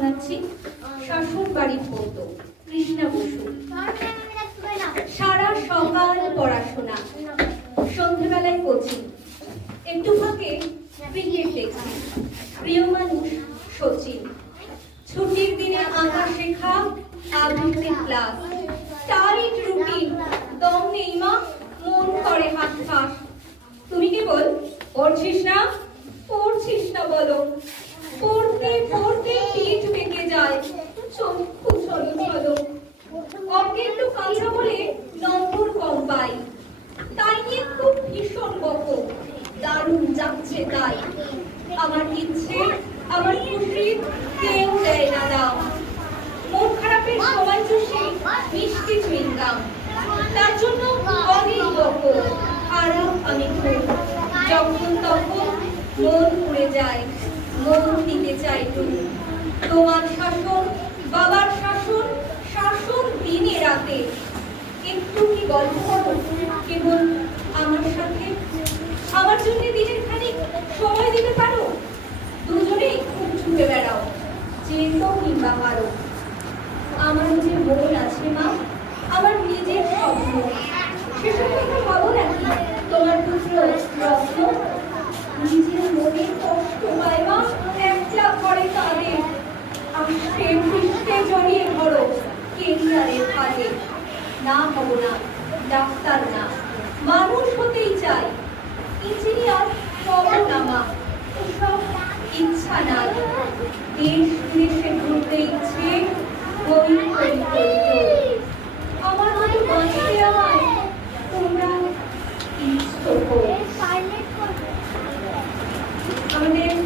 শোনাচ্ছি শাসন বাড়ির পদ্য কৃষ্ণা বসু। সারা সকাল পড়াশোনা, সন্ধ্যেবেলায় কোচিং, একটু ফাঁকে ক্রিকেট দেখছি, প্রিয় মানুষ সচিন। ছুটির দিনে আঁকা শেখা, আবৃত্তির ক্লাস, টাইট রুটিন, দম নেই মা, মন করে হাত ফাঁস। তুমি কেবল পড়ছিস না পড়ছিস না বলো, পড়তে পড়তে পিঠ বেঁকে যায়, চক্ষু ছলো ছলো। অঙ্কে একটু কাঁচা বলে নম্বর কম পাই, তাই নিয়ে খুব ভীষণ বকো, দারুণ যাচ্ছে তাই। আমার ইচ্ছে আমার খুশি কেউ দেয় না দাম, মন খারাপের সময় চষে মিষ্টি চুইংগাম। তার জন্য অনেক বকো, খারাপ আমি খুব, যখন তখন মন উড়ে যায়, মন দিতে চাই তুমি। তোমার শাসন, বাবার শাসন, শাসন দিনে রাতে। একটু কি গল্প করো কেবল আমার সাথে, আমার জন্য দিনের খানিক সময় দিতে পারো। দুজনেই খুব ছুটে বেড়াও, যেত কিংবা পারো। আমার যে মন আছে মা, আমার নিজের স্বপ্ন, সেসব কথা ভাবো নাকি তোমার পুত্র রত্ন? নিজের মনে কষ্ট পায় মা, একলা করে তাদের, আষ্টে পৃষ্ঠে জড়িয়ে ধরো কেরিয়ারের কাজে। না হব না, ডাক্তার না, মানুষ হতেই চাই, ইঞ্জিনিয়ার হব না মা, ওসব ইচ্ছা নাই। দেশ বিদেশে ঘুরতে ইচ্ছে, বই পড়তে